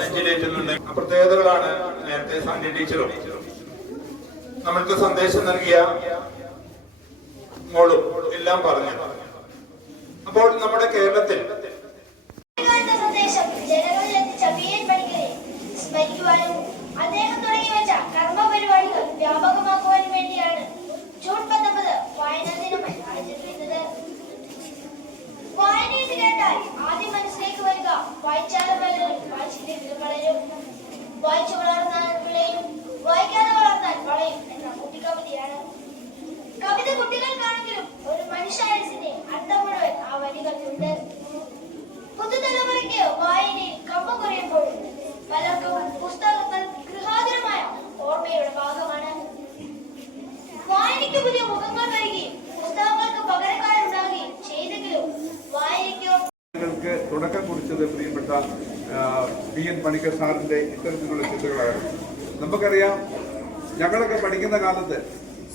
നെഞ്ചിലേറ്റുന്നുണ്ട്. പ്രത്യേകതകളാണ് നേരത്തെ സാന്റി ടീച്ചറും നമ്മൾക്ക് സന്ദേശം നൽകിയ മോളും എല്ലാം പറഞ്ഞു. അപ്പോൾ നമ്മുടെ കേരളത്തിൽ അദ്ദേഹം തുടങ്ങി വെച്ച കർമ്മ പരിപാടികൾ വ്യാപകമാക്കുവാനും വേണ്ടിയാണ് ജൂൺ 19 വായനാ ദിനം ആചരിക്കുന്നത്. വായന എന്ന് കേട്ടാൽ ആദ്യം മനസ്സിലേക്ക് വരിക വായിച്ചാലും വായിച്ചില്ലെങ്കിൽ വളരും, വായിച്ചു വളർന്നാൽ വിളയും, വായിക്കാതെ വളർന്നാൽ വളയും എന്ന കുട്ടിക്കവിതയാണ്. കവിത കുട്ടികൾക്കാണെങ്കിലും ഒരു മനുഷ്യായുസിന്റെ അർത്ഥം മുഴുവൻ ആ വരികൾക്കുണ്ട്. പുതുതലമുറയ്ക്ക് വായനയിൽ കമ്പ കുറയുമ്പോൾ പലർക്കും പുസ്തകങ്ങൾ ഗൃഹാതുരമായ ഓർമ്മയുടെ ഭാഗമാണ്. വായനയ്ക്ക് പുതിയ മുഖങ്ങൾ വരികയും പുസ്തകങ്ങൾക്ക് പകരക്കാരുണ്ടാകുകയും ചെയ്തെങ്കിലും വായനയ്ക്കോ തുടക്കം കുറിച്ചത് പ്രിയപ്പെട്ട PN പണിക്കർ സാറിന്റെ ഇത്തരത്തിലുള്ള ചിന്തകളായിരുന്നു. നമുക്കറിയാം, ഞങ്ങളൊക്കെ പഠിക്കുന്ന കാലത്ത്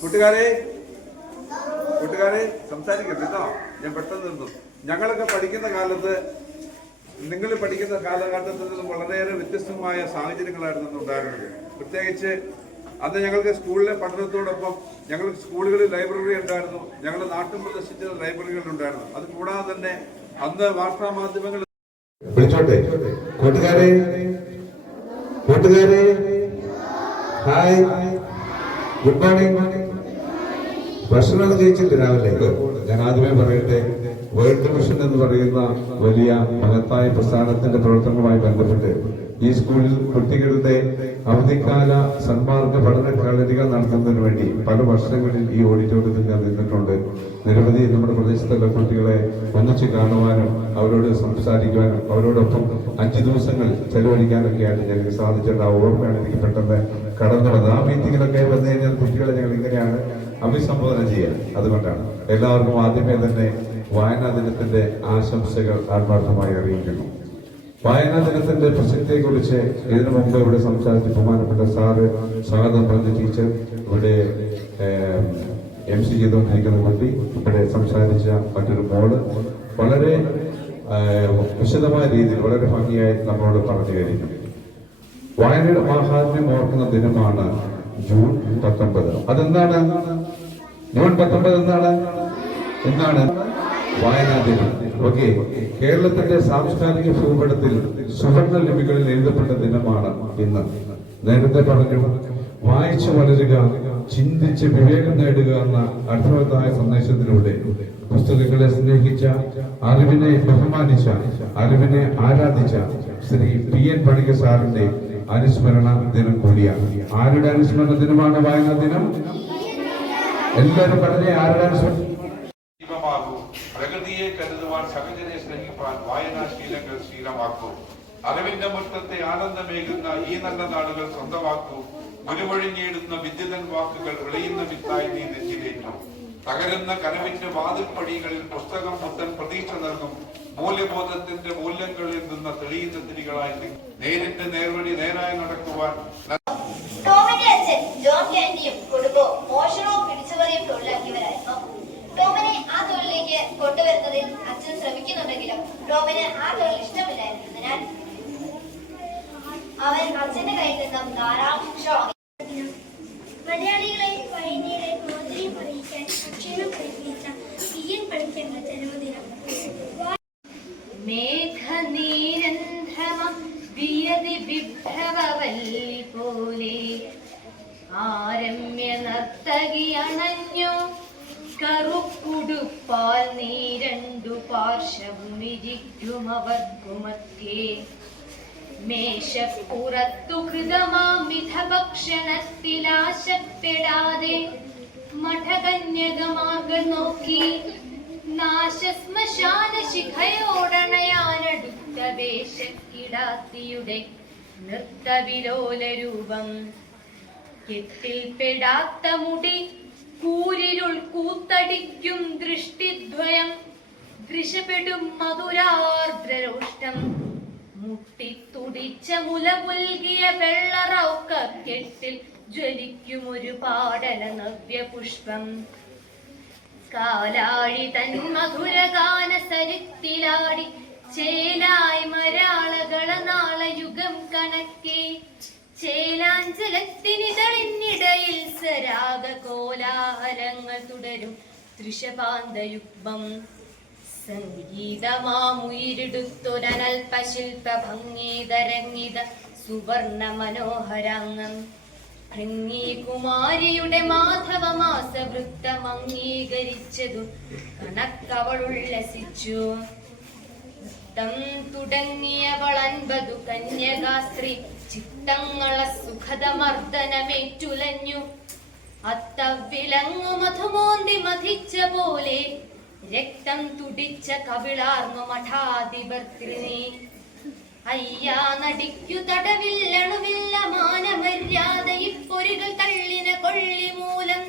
കൂട്ടുകാരെ സംസാരിക്കരുത് കേട്ടോ, ഞാൻ പെട്ടെന്ന് നിന്നു. ഞങ്ങളൊക്കെ പഠിക്കുന്ന കാലത്ത് നിങ്ങൾ പഠിക്കുന്ന കാലഘട്ടത്തിൽ നിന്നും വളരെയേറെ വ്യത്യസ്തമായ സാഹചര്യങ്ങളായിരുന്നു ഉണ്ടായിരുന്നത്. പ്രത്യേകിച്ച് അന്ന് ഞങ്ങൾക്ക് സ്കൂളിലെ പഠനത്തോടൊപ്പം ഞങ്ങൾക്ക് സ്കൂളുകളിൽ ലൈബ്രറി ഉണ്ടായിരുന്നു, ഞങ്ങളുടെ നാട്ടിൻ പ്രദേശത്ത് ലൈബ്രറികൾ ഉണ്ടായിരുന്നു. അത് കൂടാതെ തന്നെ അന്ന് വാർത്താ മാധ്യമങ്ങൾ വിളിച്ചോട്ടെ. കൂട്ടുകാരെ ഹായ്, ഗുഡ് മോർണിംഗ്. ഭക്ഷണം കഴിച്ചില്ല രാവിലെ? ഞാൻ ആദ്യമേ പറയട്ടെ, വേൾഡ് വിഷൻ എന്ന് പറയുന്ന വലിയ മഹത്തായ പ്രസ്ഥാനത്തിന്റെ പ്രവർത്തനവുമായി ബന്ധപ്പെട്ട് ഈ സ്കൂളിൽ കുട്ടികളുടെ അവധിക്കാല സന്മാർഗ പഠന കളരികൾ നടത്തുന്നതിന് വേണ്ടി പല വർഷങ്ങളിൽ ഈ ഓഡിറ്റോറിയത്തിൽ ഞാൻ നിന്നിട്ടുണ്ട്. നിരവധി നമ്മുടെ പ്രദേശത്തുള്ള കുട്ടികളെ ഒന്നിച്ച് കാണുവാനും അവരോട് സംസാരിക്കുവാനും അവരോടൊപ്പം 5 ദിവസങ്ങൾ ചെലവഴിക്കാനൊക്കെയാണ് ഞങ്ങൾക്ക് സാധിച്ചിട്ടുണ്ട്. ആ ഓർമ്മയാണ് എനിക്ക് പെട്ടെന്ന് കടന്നു വന്നത്. ആ മീറ്റിങ്ങിലൊക്കെ വന്നു കഴിഞ്ഞാൽ കുട്ടികളെ ഞങ്ങൾ ഇങ്ങനെയാണ് അഭിസംബോധന ചെയ്യുക. അതുകൊണ്ടാണ് എല്ലാവർക്കും ആദ്യമേ തന്നെ വായനാ ദിനത്തിന്റെ ആശംസകൾ ആത്മാർത്ഥമായി അറിയിക്കുന്നു. വായനാ ദിനത്തിന്റെ പ്രസക്തിയെ കുറിച്ച് ഇതിനു മുമ്പ് ഇവിടെ സംസാരിച്ച ബഹുമാനപ്പെട്ട സാറ്, സ്വാഗതം പറഞ്ഞ ടീച്ചർ, ഇവിടെ MC ചെയ്തുകൊണ്ടിരിക്കുന്ന കുട്ടി, ഇവിടെ സംസാരിച്ച മറ്റൊരു മോള് വളരെ വിശദമായ രീതിയിൽ വളരെ ഭംഗിയായി നമ്മളോട് പറഞ്ഞു കഴിഞ്ഞു. വായനയുടെ മാഹാത്മ്യം ഓർക്കുന്ന ദിനമാണ് ജൂൺ 19. അതെന്താണ് ജൂൺ 19? എന്താണ് വായനാ ദിനം? ഓക്കെ, കേരളത്തിന്റെ സാംസ്കാരിക ഭൂപടത്തിൽ സുവർണ്ണ ലിപികളിൽ എഴുതപ്പെട്ട ദിനമാണ് ഇന്ന്. നേരത്തെ പറഞ്ഞു, വായിച്ചു വളരുക, ചിന്തിച്ച് വിവേകം നേടുക എന്ന അർത്ഥവത്തായ സന്ദേശത്തിലൂടെ പുസ്തകങ്ങളെ സ്നേഹിച്ച, അറിവിനെ ബഹുമാനിച്ച, അറിവിനെ ആരാധിച്ച ശ്രീ PN പണിക്കർ സാറിന്റെ അനുസ്മരണ ദിനം കൂടിയാണ്. ആരുടെ അനുസ്മരണ ദിനമാണ് വായനാ ദിനം? എല്ലാവരും പറഞ്ഞേ, ആരുടെ അനുസ്മരണം? പ്രകൃതിയെ കരുതുവാൻ, സഹജനെ സ്നേഹിപ്പാൻ വായനാശീലങ്ങൾ ശീലമാക്കൂ. അറിവിന്റെ മുറ്റത്തെ ആനന്ദമേകുന്ന ഈ നല്ല നാടുകൾ സ്വന്തമാക്കൂ. മുരുവഴിഞ്ഞിടുന്ന വിദ്യുതൻ വാക്കുകൾ വിളയുന്ന വിത്തായി നീ നെഞ്ചിലേറ്റു. തകരുന്ന കനവിന്റെ വാതിൽപ്പടികളിൽ പുസ്തകം പുത്തൻ പ്രതീക്ഷ നൽകും. മൂല്യബോധത്തിന്റെ മൂല്യങ്ങളിൽ നിന്ന് തെളിയുന്ന തിരികളായി നേരിന്റെ നേർവഴി നേരായി നടക്കുവാൻ. ടോമിന്റെ അച്ഛൻ ജോൺ കാൻഡിയും കുടുംബവും മോഷണവും പിടിച്ചുപറിയും തൊഴിലാക്കിയവരായിരുന്നു. ടോമിനെ ആ തൊഴിലേക്ക് കൊണ്ടുവരുന്നതിൽ അച്ഛൻ ശ്രമിക്കുന്നുണ്ടെങ്കിലും ടോമിന് ആ തൊഴിൽ ഇഷ്ടമില്ലായിരുന്നതിനാൽ അവൻ അച്ഛന്റെ കയ്യിൽ നിന്നും ധാരാളം ശിക്ഷ വാങ്ങി. മലയാളികളെ വായനയുടെ മാധുര്യം അറിയിക്കാൻ അക്ഷരം പഠിപ്പിച്ച PN പണിക്കരുടെ ജന്മദിനം. പോലെ ആരമ്യ നർത്തകിയണഞ്ഞു കറുക്കുടുപ്പാൽ നീരണ്ടു പാർശ്വം വിരിക്കുമവർക്കുമൊക്കെ മേശപ്പുറത്തു കൃതമാമിധഭക്ഷണത്തിലാശപ്പെടാതെ മഠകന്യകമാർഗം നോക്കി നാശശ്മശാന ശിഖയോടണയാനടുത്ത വേഷക്കിടാത്തിയുടെ നൃത്തവിലോല രൂപം. കെട്ടിൽപ്പെടാത്ത മുടി, കൂരിരുൾ കൂത്തടിക്കും ദൃഷ്ടിദ്വയം, ദൃശപ്പെടും മധുരാർദ്രരോഷ്ടം, മുട്ടിത്തുടിച്ച മുല പുൽകിയ വെള്ളറൗക്ക കെട്ടിൽ ജ്വലിക്കുമൊരു പാടല നവ്യപുഷ്പം. കാലാഴി തൻ മധുരഗാന സരിത്തിലാടി ചേലായി മരാളകള നാളയുഗം കണക്കെ ചേലാഞ്ചലത്തിനിതളിനിടയിൽ സരാഗ കോലാഹലങ്ങൾ തുടരും തൃശപാന്തയുഗ്മം സംഗീതമാമുയിരിടുത്തൊരനൽപശില്പ ഭംഗീതരംഗിത സുവർണ മനോഹരാംഗം ഭംഗി കുമാരിയുടെ മാധവമാസ വൃത്തം അംഗീകരിച്ചതു കണക്കവളുല്ലസിച്ചു. തം തുടങ്ങിയവൾ 50 കന്യകാസ്ത്രീ ചിത്തങ്ങള സുഖതമർദ്ദനമേറ്റുലഞ്ഞു. അത്തവിലങ്ങു മധുമോന്തി മഥിച്ച പോലെ രക്തം തുടിച്ച കവിളാർന്നു മഠാധിപത്രിനി. അയ്യാ നടിക്കു തടവില്ലണുവില്ല മാനമര്യാദ ഇപ്പൊരികൾ തള്ളിന കൊള്ളി മൂലം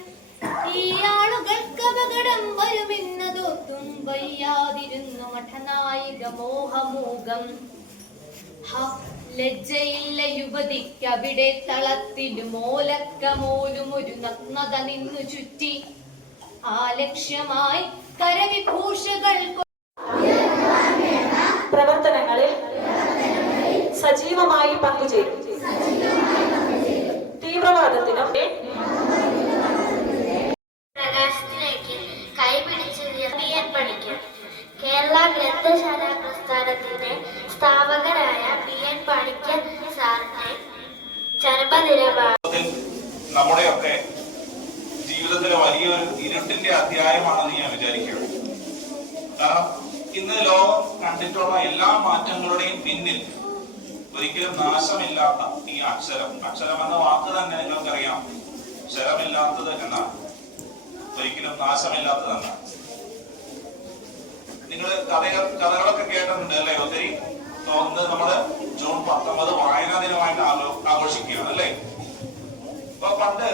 ഈ ആളുകൾക്ക് അപകടം വരുമെന്നതോർത്തും വയ്യാതിരുന്നു മഠനായിക മോഹമൂകം. ലജ്ജയില്ല യുവതിക്കവിടെ തളത്തിലും ഓലക്കമോലും ഒരു നഗ്നത നിന്നു ചുറ്റി. ആ ലക്ഷ്യമായി കരവിഭൂഷകൾ പ്രവർത്തനങ്ങളിൽ സജീവമായി പങ്കുചേരും. തീവ്രവാദത്തിനും പ്രകാശത്തിലേക്ക് കൈപിടിച്ചുയർത്തിയാൻ പഠിക്കും. കേരള ഗ്രന്ഥശാല പ്രസ്ഥാനത്തിന്റെ സ്ഥാപകരായ BN പണിക്കർ സാറിന്റെ ചരമദിനമാണ്. നമ്മുടെയൊക്കെ ജീവിതത്തിലെ വലിയൊരു ഇരുട്ടിന്റെ അധ്യായമാണെന്ന് ഞാൻ വിചാരിക്കുകയാണ്. കാരണം ഇന്ന് ലോകം കണ്ടിട്ടുള്ള എല്ലാ മാറ്റങ്ങളുടെയും പിന്നിൽ ഒരിക്കലും നാശമില്ലാത്ത ഈ അക്ഷരം എന്ന വാക്ക് തന്നെ നിങ്ങൾക്കറിയാം, ക്ഷരമില്ലാത്തത് എന്നാണ്, ഒരിക്കലും നാശമില്ലാത്തതെന്നാണ്. നിങ്ങൾ കഥകളൊക്കെ കേട്ടിട്ടുണ്ട് അല്ലെ? ഒത്തിരി ഇന്ന് നമ്മള് ജൂൺ 19 വായനാ ദിനമായിട്ട് ആഘോഷിക്കുകയാണ് അല്ലേ? അപ്പൊ പണ്ട്